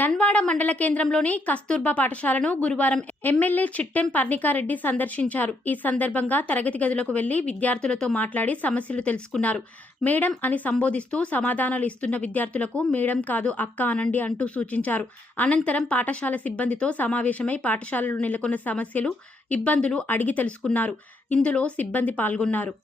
ధన్వాడ మండల కేంద్రంలోని కస్తూర్బా పాఠశాలను గురువారం ఎమ్మెల్యే చిట్టెం పర్ణికారెడ్డి సందర్శించారు. ఈ సందర్భంగా తరగతి గదులకు వెళ్లి విద్యార్థులతో మాట్లాడి సమస్యలు తెలుసుకున్నారు. మేడం అని సంబోధిస్తూ సమాధానాలు ఇస్తున్న విద్యార్థులకు మేడం కాదు అక్క అనండి అంటూ సూచించారు. అనంతరం పాఠశాల సిబ్బందితో సమావేశమై పాఠశాలలో నెలకొన్న సమస్యలు, ఇబ్బందులు అడిగి తెలుసుకున్నారు. ఇందులో సిబ్బంది పాల్గొన్నారు.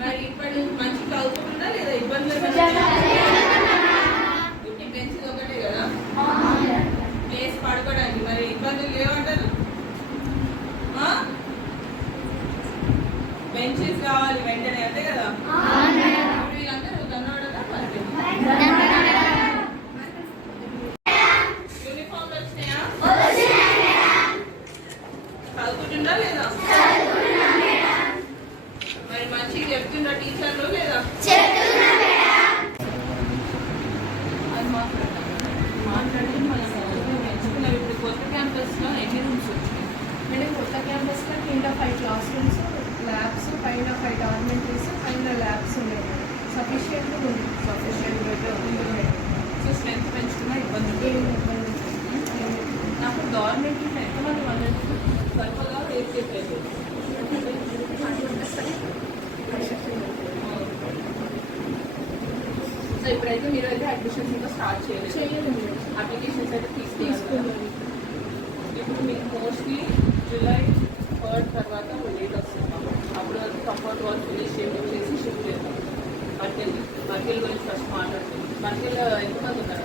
మరి ఇప్పుడు మంచి చదువుకుంటున్నా లేదా ఇబ్బందులు పెంచింది ఒకటే కదా ప్లేస్ పడుకోవడానికి, మరి ఇబ్బందులు లేవంటారు. బెంచెస్ కావాలి వెంటనే, అంతే కదా. వీళ్ళందరూ ధన్వాడగా యూనిఫామ్లు వచ్చినాయా? చదువుకుంటుందా లేదా? మరి మంచిగా చెప్తున్నా టీచర్లు లేదా? అది మాట్లాడి మనం ఎంచుకున్నారు. ఇప్పుడు కొత్త క్యాంపస్లో ఎన్ని రూమ్స్ వచ్చినాయి? మేడం కొత్త క్యాంపస్లో కింద 5 క్లాస్ రూమ్స్, ల్యాబ్స్, పైన 5 డార్మెంటరీస్, పైన ల్యాబ్స్ ఉన్నాయి. సఫిషియెంట్ ఉంది. సో స్ట్రెంత్ పెంచుకున్నా ఇబ్బంది నాకు. డార్మెంటరీలో ఎంతమంది వాళ్ళు సరిపడా రేట్ చెప్పలేదు. సో ఇప్పుడైతే మీరు అయితే అడ్మిషన్స్ ఇంకా స్టార్ట్ చేయలేదు. అప్లికేషన్స్ అయితే తీసుకున్నారు. ఇప్పుడు మీకు మోస్ట్లీ జూలై 3rd తర్వాత డేట్ వస్తుంది. అప్పుడు వరకు కంఫర్ట్ వాల్ ఫినిష్ చేసి షిఫ్ట్ చేస్తాం. మధ్యలో గురించి ఫస్ట్ మాట్లాడుతుంది. మధ్యలో ఎంతమంది ఉన్నారు?